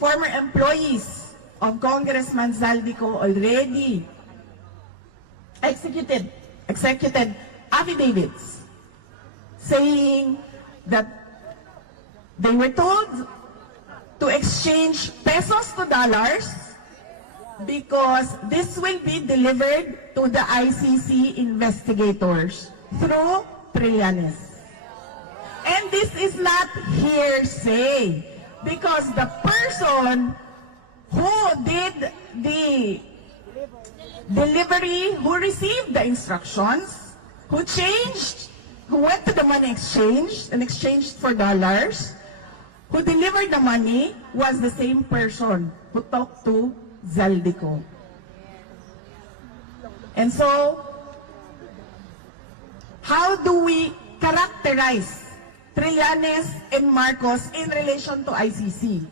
former employees of Congressman Zaldico already executed affidavits saying that they were told to exchange pesos to dollars because this will be delivered to the ICC investigators through Trillanes. And this is not hearsay because the person who did the delivery, who received the instructions, who went to the money exchange and exchanged for dollars, who delivered the money was the same person who talked to Zaldico. And so, how do we characterize Trillanes and Marcos in relation to ICC?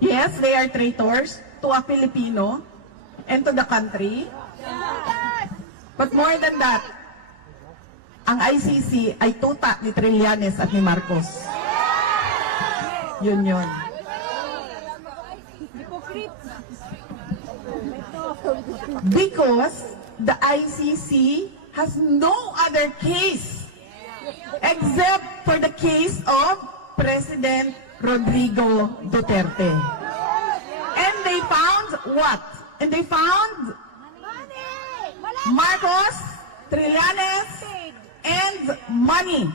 Yes, they are traitors to a Filipino and to the country. But more than that, ang ICC ay tuta ni Trillanes at ni Marcos. Yun. Because the ICC has no other case except for the case of President Rodrigo Duterte. And they found what? And they found Marcos, Trillanes, and money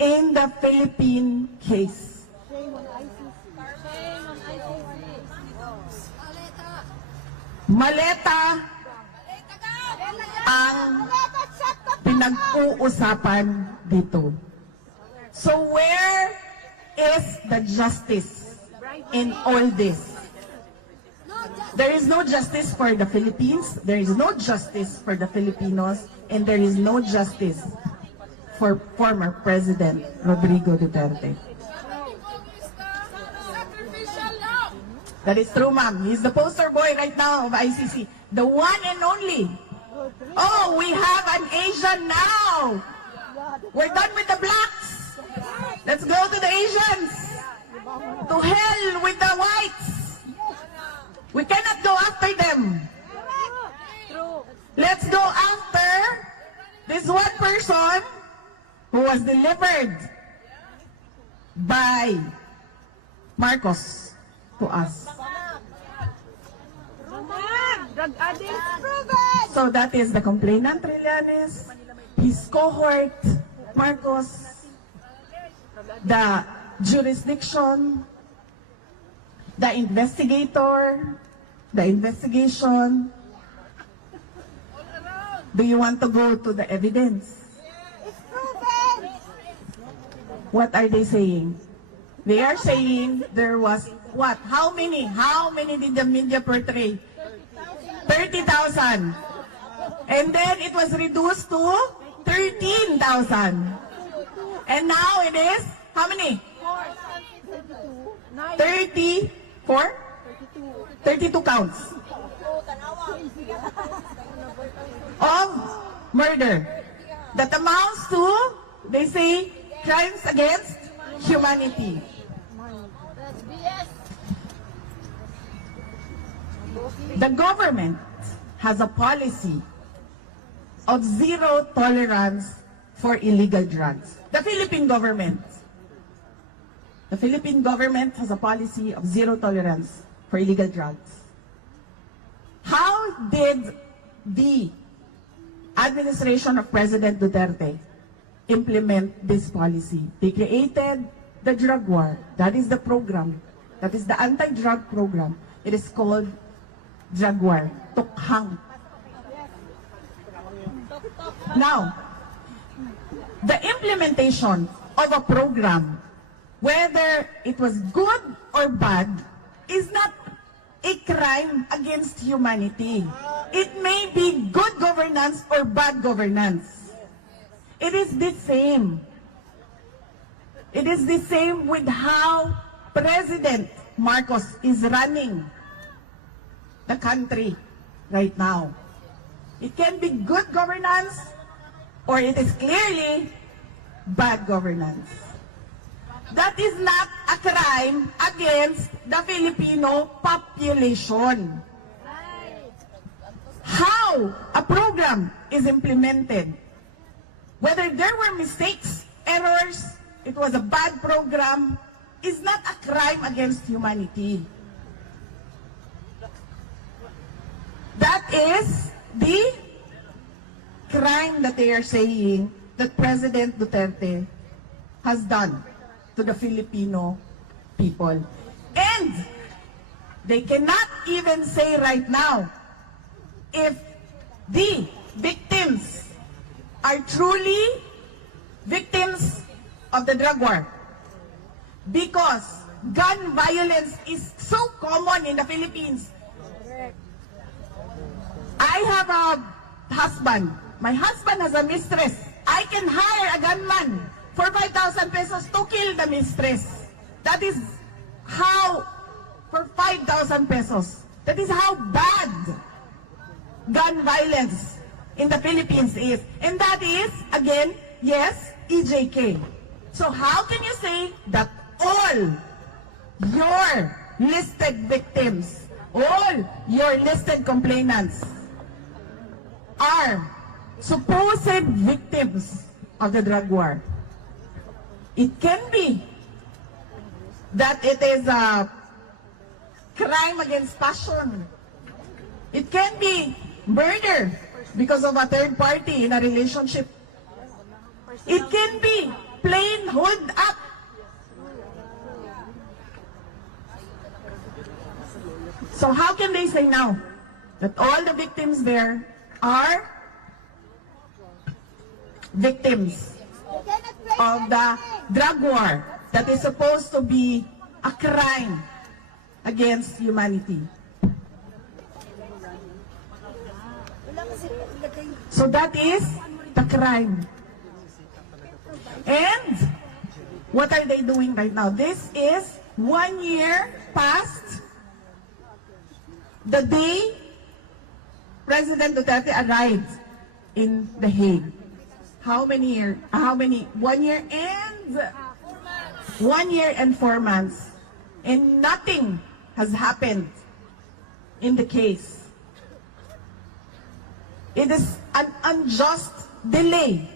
in the Philippine case. Maleta ang pinag-uusapan dito. So where is the justice in all this? There is no justice for the Philippines, there is no justice for the Filipinos, and there is no justice for former President Rodrigo Duterte. That is true, ma'am. He's the poster boy right now of ICC. The one and only. Oh, we have an Asian now. We're done with the blacks. Let's go to the Asians. To hell with the whites. We cannot go after them. Let's go after this one person who was delivered by Marcos to us. So that is the complainant, Trillanes, his cohort, Marcos, the jurisdiction, the investigator, the investigation. Do you want to go to the evidence? What are they saying? They are saying there was what? How many did the media portray? 30,000. And then it was reduced to 13,000. And now it is, how many? 34? 32 counts of murder. That amounts to, they say, crimes against humanity. The government has a policy of zero tolerance for illegal drugs. The Philippine government has a policy of zero tolerance for illegal drugs. How did the administration of President Duterte implement this policy? They created the drug war. That is the program. That is the anti-drug program. It is called drug war. Tukhang. Now, the implementation of a program, whether it was good or bad, is not a crime against humanity. It may be good governance or bad governance. It is the same. It is the same with how President Marcos is running the country right now. It can be good governance or it is clearly bad governance. That is not a crime against the Filipino population. How a program is implemented, whether there were mistakes, errors, it was a bad program, is not a crime against humanity. That is the crime that they are saying that President Duterte has done to the Filipino people. And they cannot even say right now if the victims are truly victims of the drug war. Because gun violence is so common in the Philippines. I have a husband. My husband has a mistress. I can hire a gunman for 5,000 pesos to kill the mistress. That is how, for 5,000 pesos, that is how bad gun violence in the Philippines is. And that is, again, yes, EJK. So how can you say that all your listed victims, all your listed complainants are supposed victims of the drug war? It can be that it is a crime against passion. It can be murder because of a third party in a relationship. It can be plain hold up. So how can they say now that all the victims there are victims of the drug war that is supposed to be a crime against humanity? So that is the crime. And what are they doing right now? This is 1 year past the day President Duterte arrived in The Hague. How many years? 1 year and 1 year and 4 months. And nothing has happened in the case. It is an unjust delay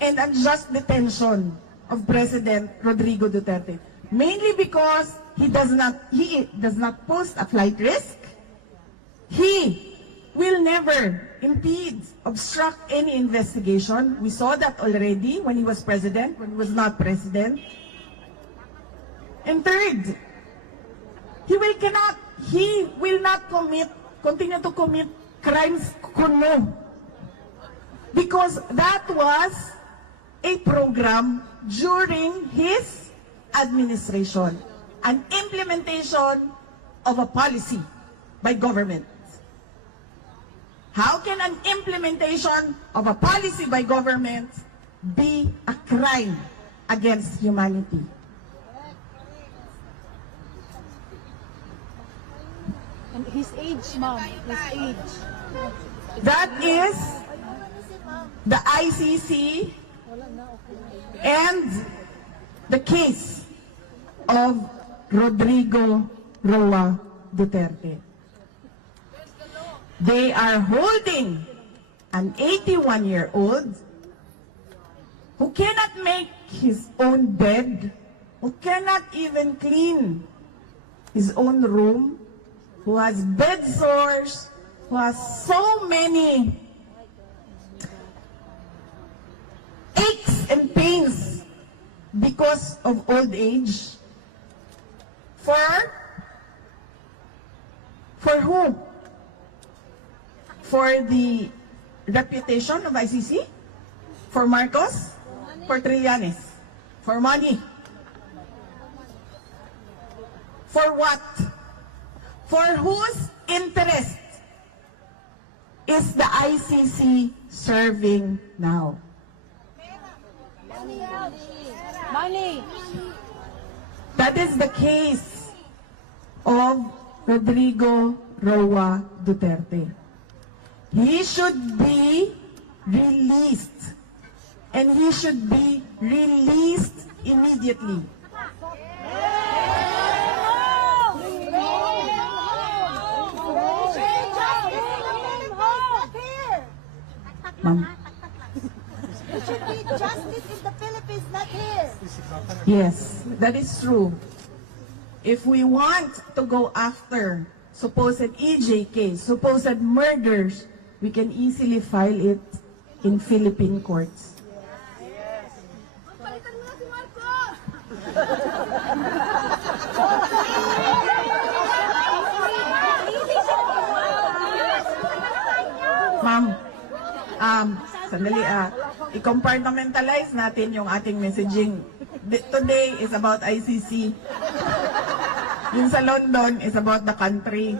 and unjust detention of President Rodrigo Duterte. Mainly because he does not pose a flight risk. He will never impede, obstruct any investigation. We saw that already when he was president, when he was not president. And third, he will not continue to commit crimes kuno. Because that was a program during his administration, an implementation of a policy by government. How can an implementation of a policy by government be a crime against humanity? And his age, ma'am, his age. That is the ICC and the case of Rodrigo Roa Duterte. They are holding an 81-year-old who cannot make his own bed, who cannot even clean his own room, who has bed sores, who has so many aches and pains because of old age. For who? For the reputation of ICC? For Marcos? For Trillanes? For money? For what? For whose interest is the ICC serving now? Money. That is the case of Rodrigo Roa Duterte. He should be released and he should be released immediately. Ma'am. It should be justice in the Philippines, not here. Yes, that is true. If we want to go after supposed EJ case, supposed murders, we can easily file it in Philippine courts. Ma'am, sandali i-compartmentalize natin yung ating messaging. Today is about ICC. Yung sa London is about the country.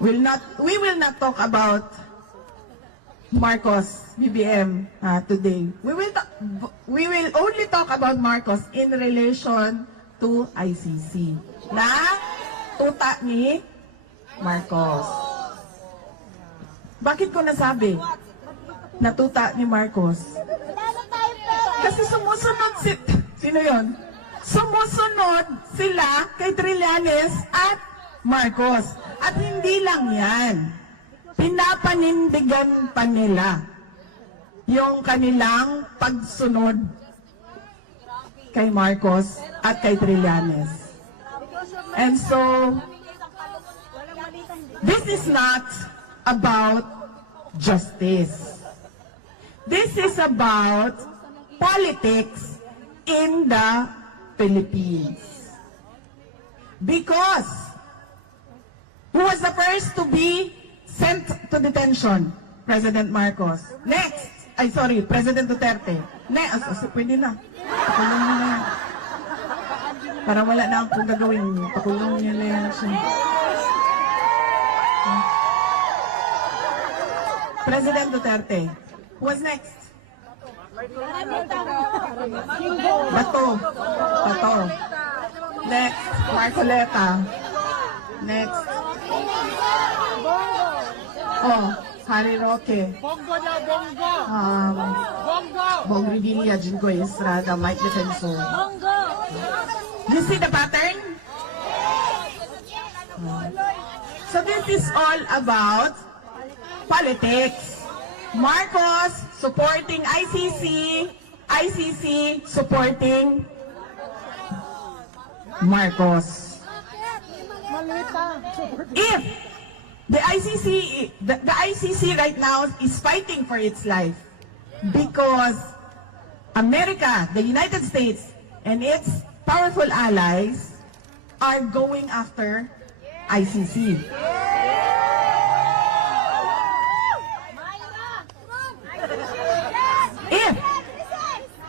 We will not talk about Marcos, BBM today. We will only talk about Marcos in relation to ICC. Na tuta ni Marcos. Bakit ko nasabi na tuta ni Marcos? Wala tayo pera. Kasi sumusunod sino yon? Sumusunod sila kay Trillanes at Marcos. At hindi lang yan. Pinapanindigan pa nila yung kanilang pagsunod kay Marcos at kay Trillanes. And so, this is not about justice. This is about politics in the Philippines. Because who was the first to be sent to detention? President Marcos. Next, President Duterte. Next, pwede na. Pakulong niyo na yan. Para wala na akong gagawin. Pakulong niyo na yan siya. President Duterte. Who was next? Bato. Next, Marcoleta. Next. Harry Roque. Bongo daw, bongo! Bongo! Bong Revilla, Jingoy Estrada, Mike Defensor. Bongo. You see the pattern? So this is all about politics. Marcos supporting ICC, ICC supporting Marcos. If the ICC right now is fighting for its life because America, the United States, and its powerful allies are going after ICC. If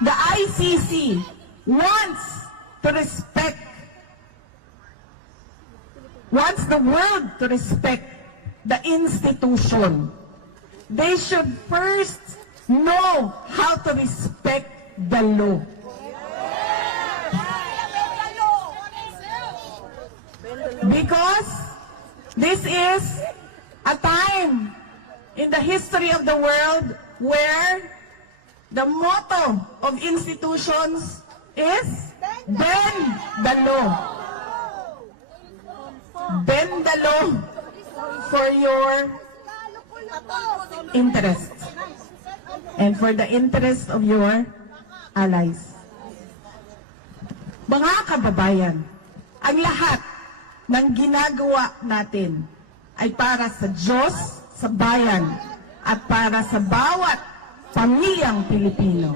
the ICC wants the world to respect the institution, they should first know how to respect the law. Because this is a time in the history of the world where the motto of institutions is bend the law. Bend the law for your interest and for the interest of your allies. Mga kababayan, ang lahat ng ginagawa natin ay para sa Diyos, sa bayan, at para sa bawat pamilyang Pilipino.